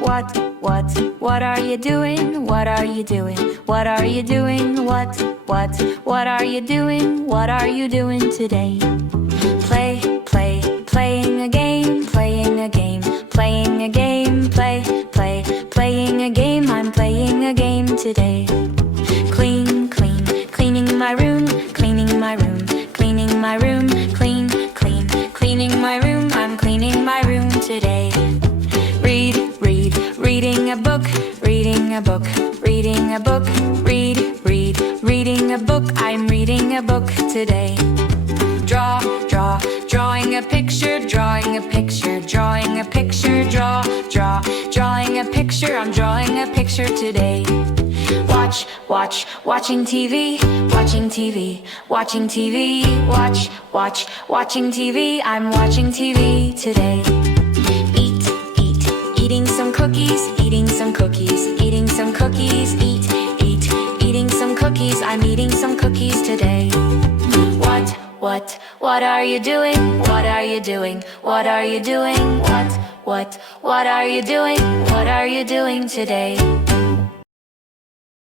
What are you doing? What are you doing? What are you doing? What are you doing? What are you doing today? Playing a game, playing a game, playing a game, playing a game, I'm playing a game today. Cleaning my room, cleaning my room, cleaning my room, cleaning my room, I'm cleaning my room today. Reading a book, reading a book, reading a book, reading a book, I'm reading a book today. Drawing a picture, drawing a picture, drawing a picture, drawing a picture, I'm drawing a picture today. Watching TV, watching TV, watching TV, watching TV, I'm watching TV today. Eating some cookies, eating some cookies, eating some cookies, eating some cookies, I'm eating some cookies today. What are you doing? What are you doing? What are you doing? What are you doing? What are you doing today?